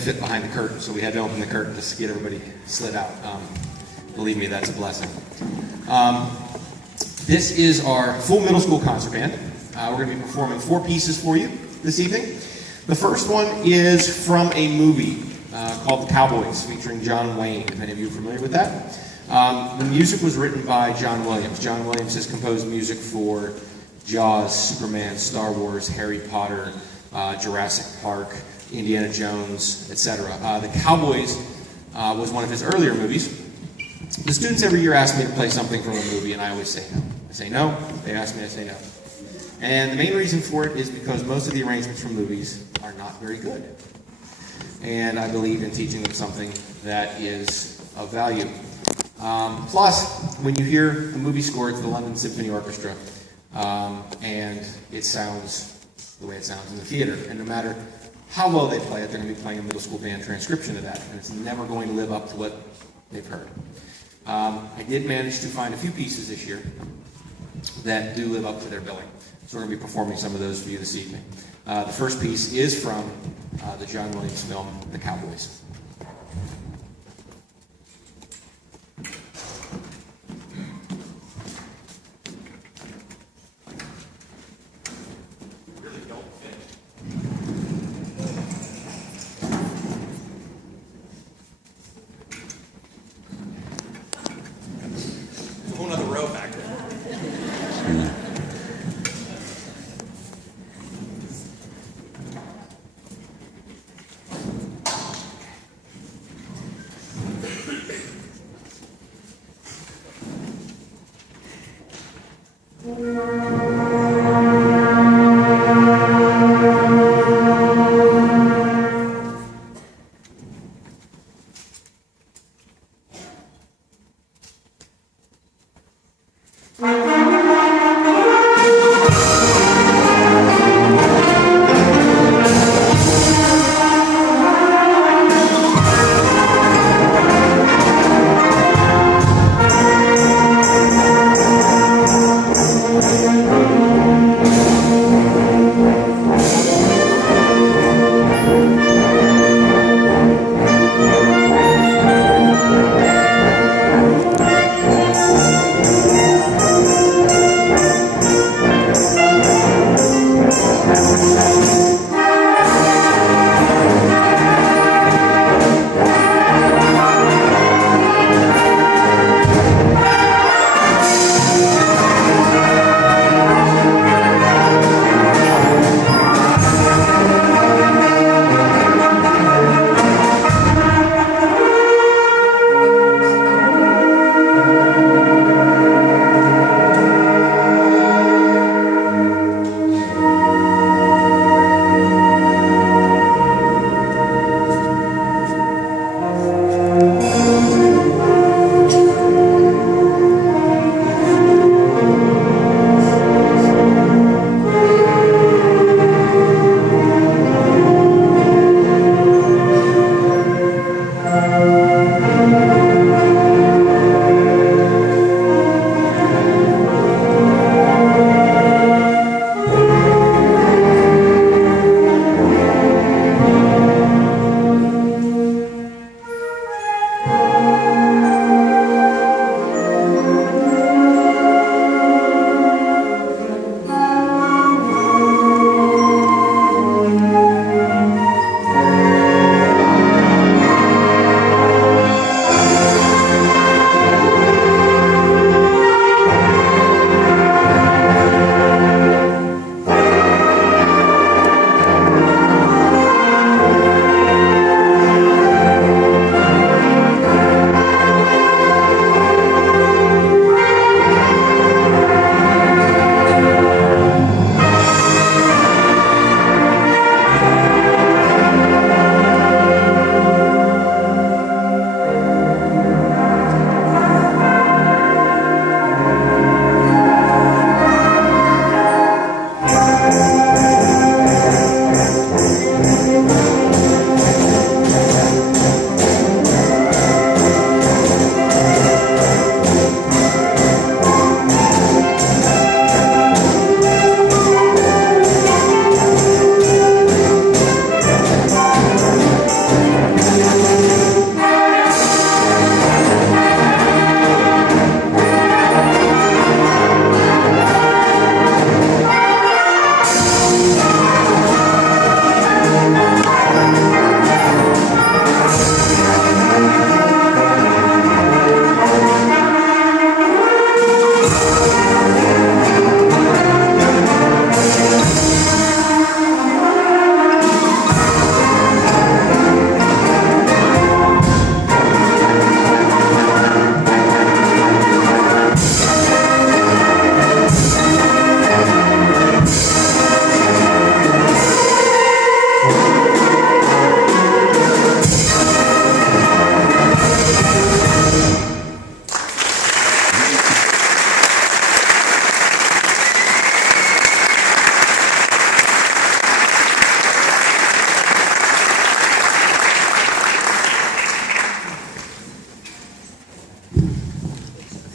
fit behind the curtain, so we had to open the curtain just to get everybody slid out. Believe me, that's a blessing. This is our full middle school concert band. We're going to be performing 4 pieces for you this evening. The first one is from a movie called The Cowboys, featuring John Wayne, if any of you are familiar with that. The music was written by John Williams. John Williams has composed music for Jaws, Superman, Star Wars, Harry Potter, Jurassic Park, Indiana Jones, etc. The Cowboys was one of his earlier movies. The students every year ask me to play something from a movie, and I always say no. I say no, they ask me, I say no. And the main reason for it is because most of the arrangements from movies are not very good. And I believe in teaching them something that is of value. Plus, when you hear the movie score, it's the London Symphony Orchestra, and it sounds the way it sounds in the theater. And no matter how well they play it, they're going to be playing a middle school band transcription of that, and it's never going to live up to what they've heard. I did manage to find a few pieces this year that do live up to their billing. So we're going to be performing some of those for you this evening. The first piece is from the John Williams film, The Cowboys. Another row back there.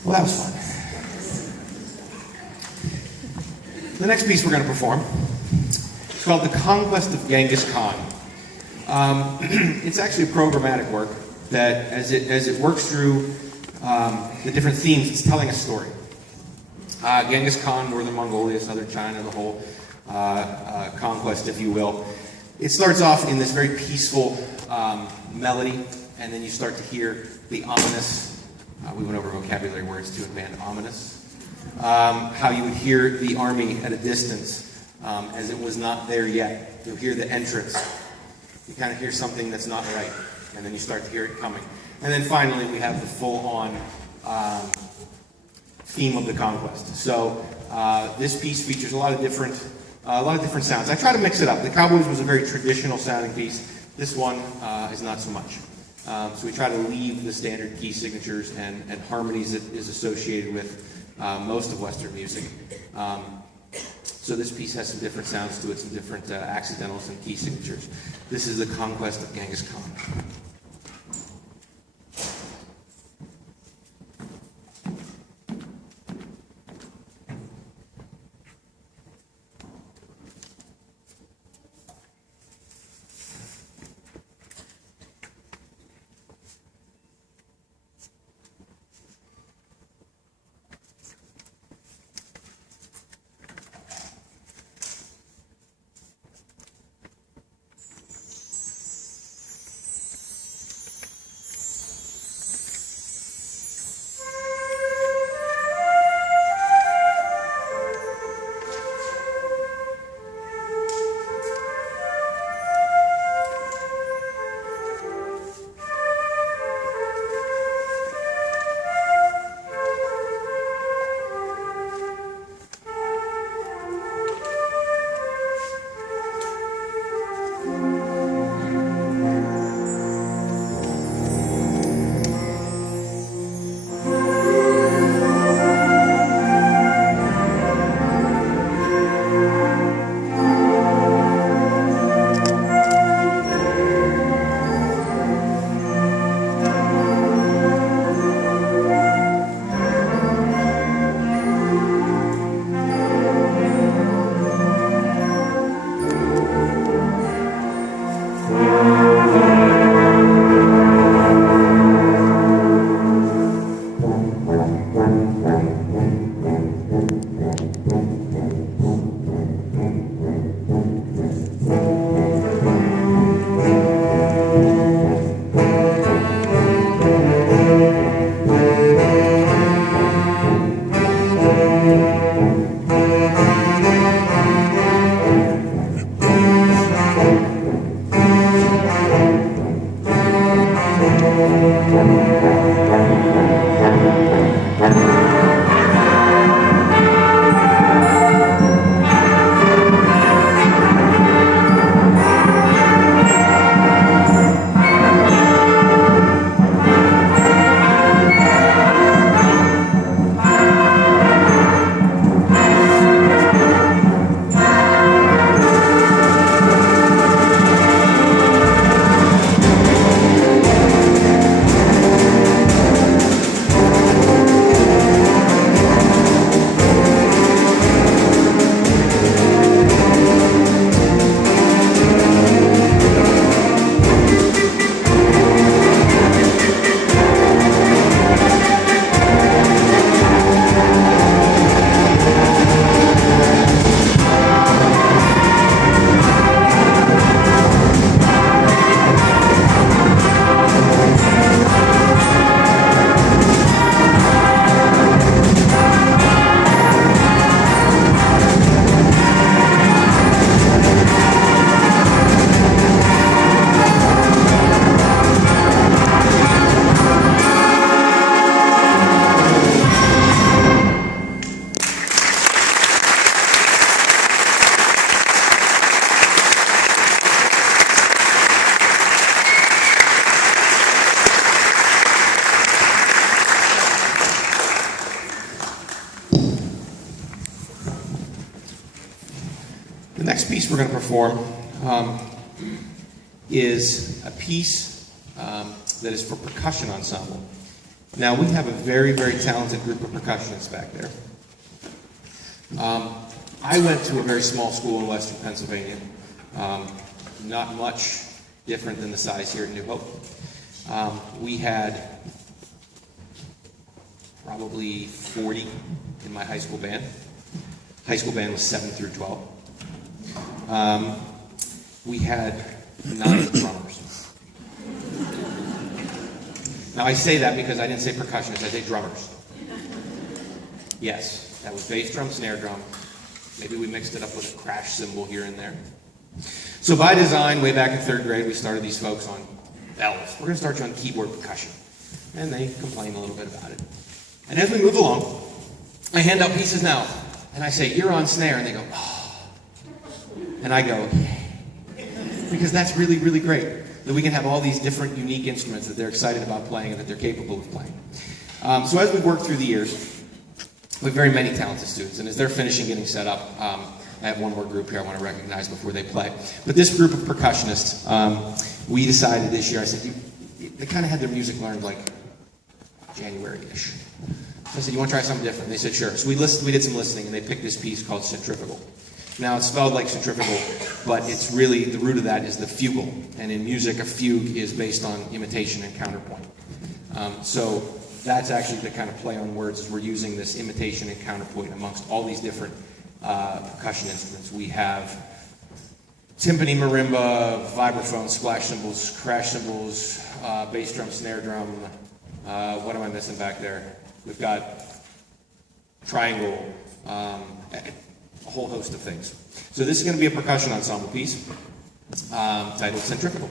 Well, that was fun. The next piece we're going to perform is called The Conquest of Genghis Khan. It's actually a programmatic work that, as it works through the different themes, it's telling a story. Genghis Khan, northern Mongolia, southern China, the whole conquest, if you will. It starts off in this very peaceful melody, and then you start to hear the ominous, we went over vocabulary words too in band, ominous, how you would hear the army at a distance as it was not there yet. You'll hear the entrance. You kind of hear something that's not right, and then you start to hear it coming. And then finally we have the full-on theme of the conquest. So this piece features a lot of different sounds. I try to mix it up. The Cowboys was a very traditional sounding piece. This one is not so much. So we try to leave the standard key signatures and harmonies that is associated with most of Western music. So this piece has some different sounds to it, some different accidentals and key signatures. This is The Conquest of Genghis Khan. next piece we're going to perform is a piece that is for percussion ensemble. Now, we have a very, very talented group of percussionists back there. I went to a very small school in western Pennsylvania, not much different than the size here at New Hope. We had probably 40 in my high school band. High school band was 7 through 12. We had 9 drummers. Now I say that because I didn't say percussionists, I say drummers. Yes, that was bass drum, snare drum. Maybe we mixed it up with a crash cymbal here and there. So by design, way back in 3rd grade, we started these folks on bells. We're going to start you on keyboard percussion. And they complain a little bit about it. And as we move along, I hand out pieces now. And I say, you're on snare. And they go, oh. And I go, because that's really, really great. That we can have all these different unique instruments that they're excited about playing and that they're capable of playing. So as we work through the years, we have very many talented students. And as they're finishing getting set up, I have one more group here I want to recognize before they play. But this group of percussionists, we decided this year, I said, they kind of had their music learned like January-ish. So I said, you want to try something different? They said, sure. So we did some listening, and they picked this piece called Centrifugal. Now, it's spelled like centrifugal, but it's really, the root of that is the fugal. And in music, a fugue is based on imitation and counterpoint. So that's actually the kind of play on words, is we're using this imitation and counterpoint amongst all these different percussion instruments. We have timpani, marimba, vibraphone, splash cymbals, crash cymbals, bass drum, snare drum. What am I missing back there? We've got triangle, a whole host of things. So this is going to be a percussion ensemble piece titled Centrifugal.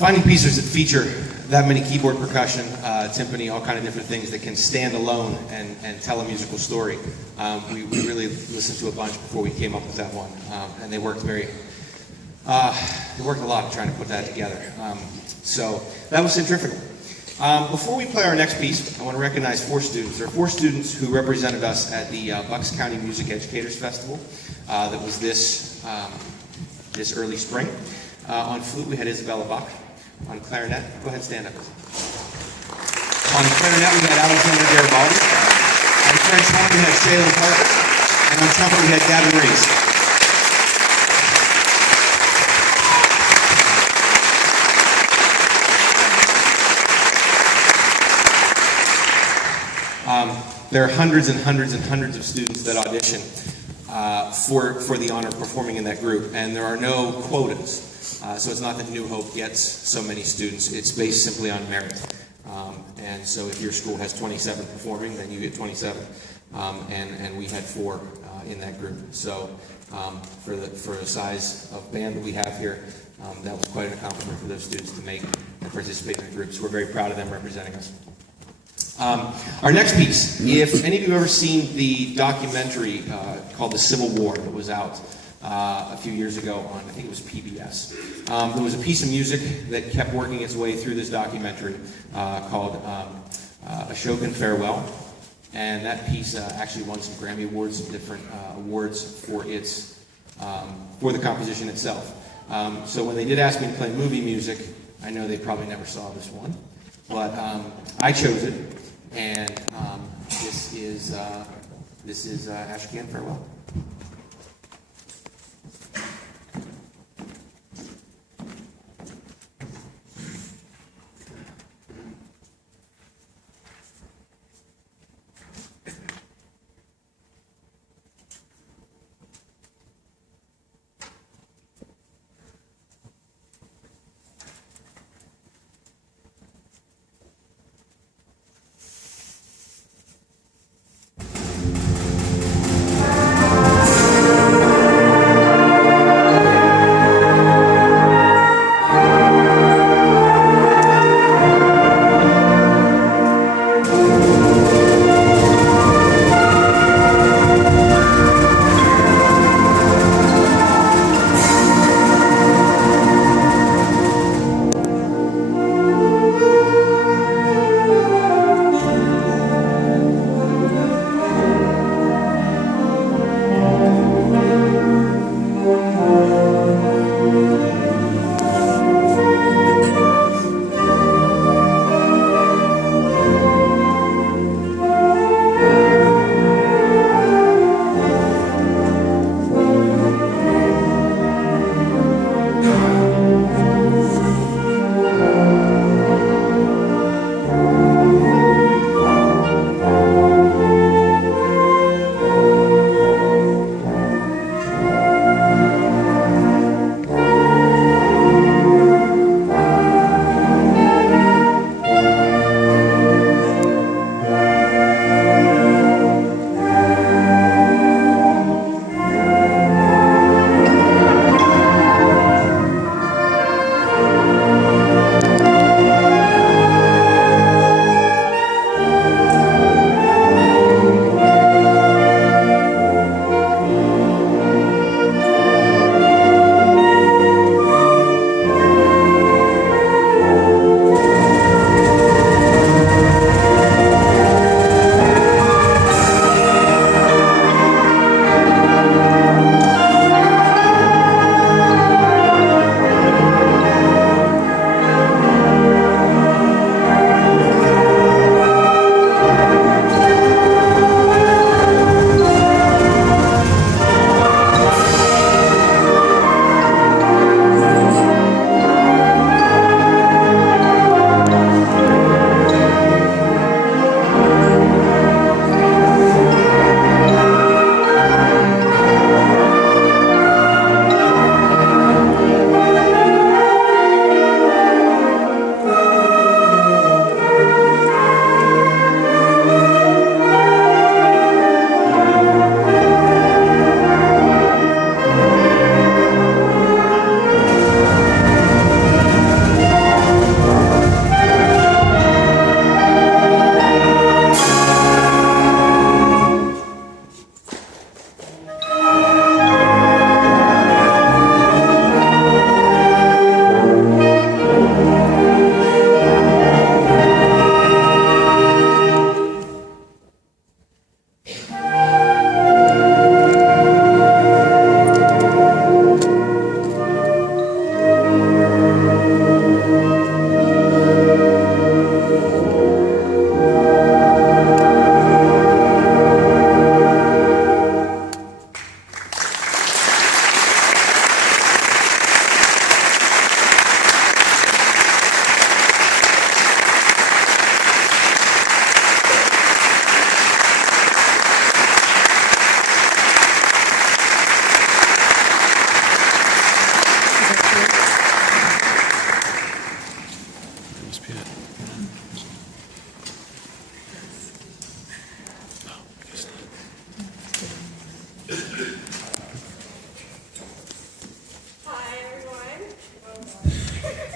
Finding pieces that feature that many keyboard percussion, timpani, all kind of different things that can stand alone and tell a musical story. We really listened to a bunch before we came up with that one, and they worked a lot trying to put that together. So that was centrifugal. Before we play our next piece, I want to recognize 4 students. There are 4 students who represented us at the Bucks County Music Educators Festival that was this early spring. On flute, we had Isabella Bach. On clarinet, go ahead, stand up. On clarinet, we had Alexander Garibaldi. On French horn, we had Shaylin Parker. And on trumpet, we had Gavin Reese. There are hundreds and hundreds and hundreds of students that audition for the honor of performing in that group, and there are no quotas. So it's not that New Hope gets so many students. It's based simply on merit. And so if your school has 27 performing, then you get 27. And we had 4 in that group. So for the size of band that we have here, that was quite an accomplishment for those students to make and participate in the group. So we're very proud of them representing us. Our next piece, if any of you have ever seen the documentary called The Civil War that was out a few years ago on, I think it was PBS, there was a piece of music that kept working its way through this documentary called Ashokan Farewell, and that piece actually won some Grammy Awards, some different awards for the composition itself. So when they did ask me to play movie music, I know they probably never saw this one, but I chose it. And this is Ashokan Farewell.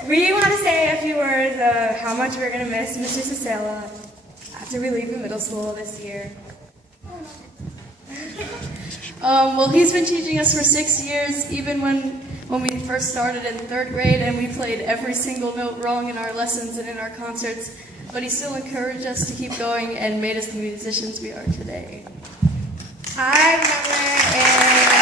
We want to say a few words of how much we're going to miss Mr. Cicella after we leave the middle school this year. Well, he's been teaching us for 6 years, even when we first started in 3rd grade, and we played every single note wrong in our lessons and in our concerts, but he still encouraged us to keep going and made us the musicians we are today. I remember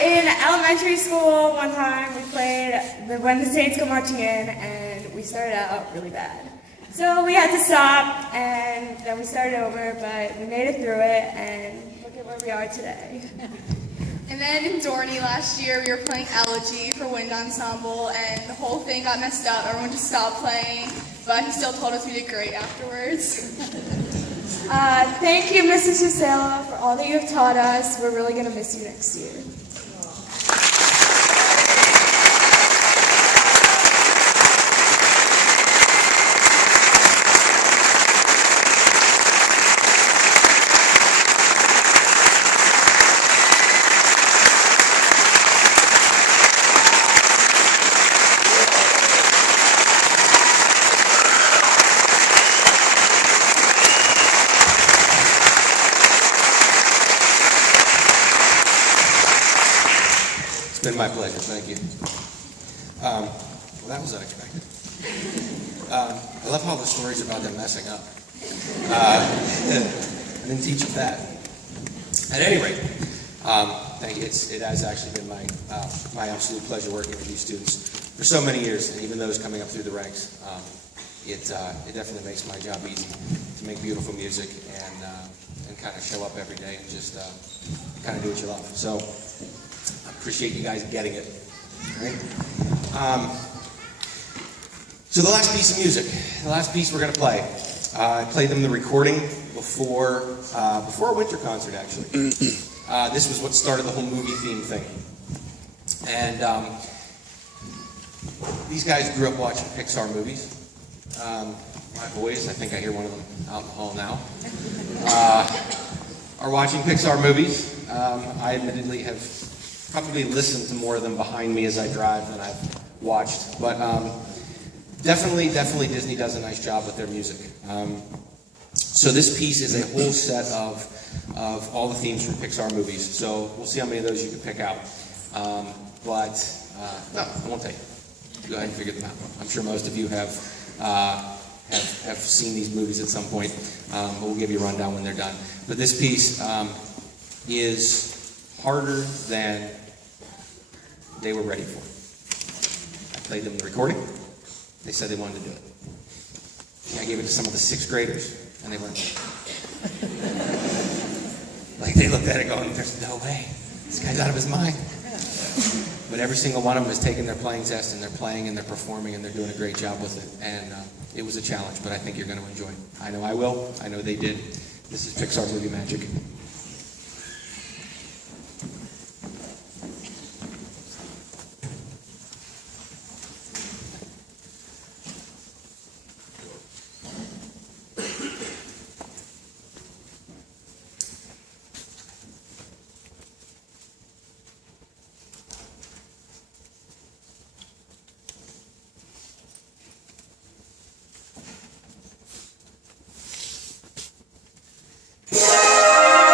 in elementary school, one time we played When the Saints Go Marching In, and we started out really bad. So we had to stop, and then we started over, but we made it through it, and look at where we are today. And then in Dorney last year, we were playing Elegy for Wind Ensemble, and the whole thing got messed up. Everyone just stopped playing, but he still told us we did great afterwards. Thank you, Mrs. Cicella, for all that you have taught us. We're really going to miss you next year. It's been my pleasure, thank you. Well, that was unexpected. I love all the stories about them messing up. I didn't teach them that. At any rate, thank you. It has actually been my absolute pleasure working with these students for so many years, and even those coming up through the ranks. It definitely makes my job easy to make beautiful music and kind of show up every day and just kind of do what you love. So I appreciate you guys getting it. All right? So the last piece of music, the last piece we're going to play. I played them the recording before our winter concert, actually. This was what started the whole movie theme thing. And these guys grew up watching Pixar movies. My boys, I think I hear one of them out in the hall now, are watching Pixar movies. I admittedly have probably listened to more of them behind me as I drive than I've watched. But definitely Disney does a nice job with their music. So this piece is a whole set of all the themes from Pixar movies. So we'll see how many of those you can pick out. No, I won't tell you. Go ahead and figure them out. I'm sure most of you have seen these movies at some point. But we'll give you a rundown when they're done. But this piece is harder than they were ready for. I played them the recording. They said they wanted to do it. I gave it to some of the 6th graders, and they weren't. Like, they looked at it going, there's no way. This guy's out of his mind. But every single one of them has taken their playing test, and they're playing, and they're performing, and they're doing a great job with it. And it was a challenge, but I think you're going to enjoy it. I know I will. I know they did. This is Pixar movie magic. Yeah.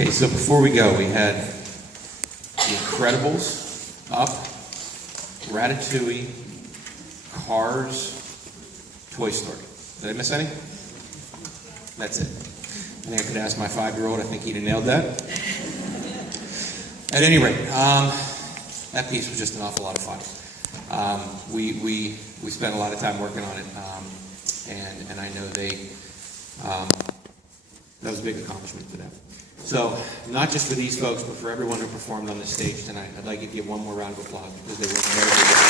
Okay, so before we go, we had The Incredibles, Up, Ratatouille, Cars, Toy Story. Did I miss any? That's it. I think I could ask my 5-year-old. I think he'd have nailed that. At any rate, that piece was just an awful lot of fun. We spent a lot of time working on it, and I know that was a big accomplishment for them. So, not just for these folks, but for everyone who performed on this stage tonight, I'd like you to give one more round of applause because they worked very, very hard.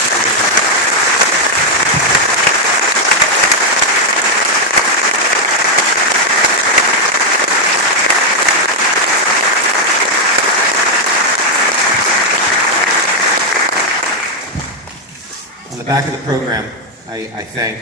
On the back of the program, I thank